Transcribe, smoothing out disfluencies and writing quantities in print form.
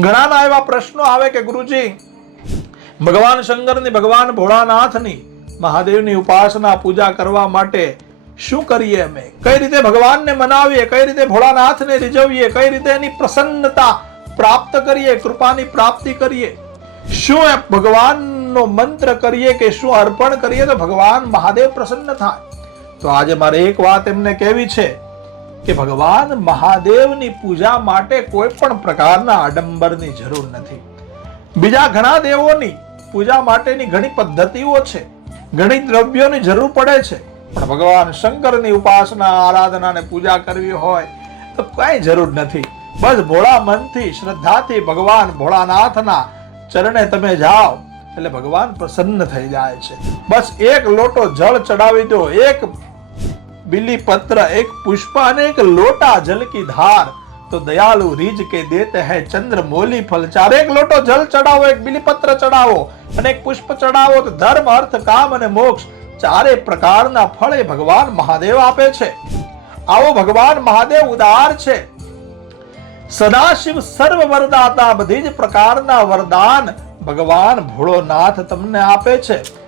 ઘણાના એવા પ્રશ્નો આવે કે ગુરુજી, ભગવાન શંકરની, ભગવાન ભોળાનાથની, મહાદેવની ઉપાસના પૂજા કરવા માટે શું કરીએ? અમે કઈ રીતે ભગવાનને મનાવીએ, કઈ રીતે ભોળાનાથને રીઝવીએ, કઈ રીતે એની પ્રસન્નતા પ્રાપ્ત કરીએ, કૃપાની પ્રાપ્તિ કરીએ? શું એ ભગવાનનો મંત્ર કરીએ કે શું અર્પણ કરીએ તો ભગવાન મહાદેવ પ્રસન્ન થાય? તો આજે મારે એક વાત એમને કહેવી છે કે ભગવાન મહાદેવની પૂજા માટે કોઈ પણ પ્રકારના આડંબરની જરૂર નથી. બીજા ઘણા દેવોની પૂજા માટેની ઘણી પદ્ધતિઓ છે, ઘણી દ્રવ્યોની જરૂર પડે છે, પણ ભગવાન શંકરની ઉપાસના, આરાધના અને પૂજા કરવી હોય તો કઈ જરૂર નથી. બસ ભોળા મનથી, શ્રદ્ધાથી ભગવાન ભોળાનાથના ચરણે તમે જાઓ એટલે ભગવાન પ્રસન્ન થઈ જાય છે. બસ એક લોટો જળ ચડાવી દો, એક बिलीपत्र, एक पुष्प અને એક લોટા જલ કી ધાર, તો દયાલુ રીજ કે દેતે હૈ ચંદ્ર મોલી ફલ ચાર. એક લોટો જલ ચડાવો, એક બિલીપત્ર ચડાવો અને એક પુષ્પ ચડાવો તો ધર્મ, અર્થ, કામ અને મોક્ષ ચારે પ્રકારના ફળ એ ભગવાન મહાદેવ આપે છે. આવો ભગવાન મહાદેવ ઉદાર છે. સદાશિવ સર્વ વરદાતા, બધી જ પ્રકારના વરદાન ભગવાન ભોળોનાથ તમને આપે છે.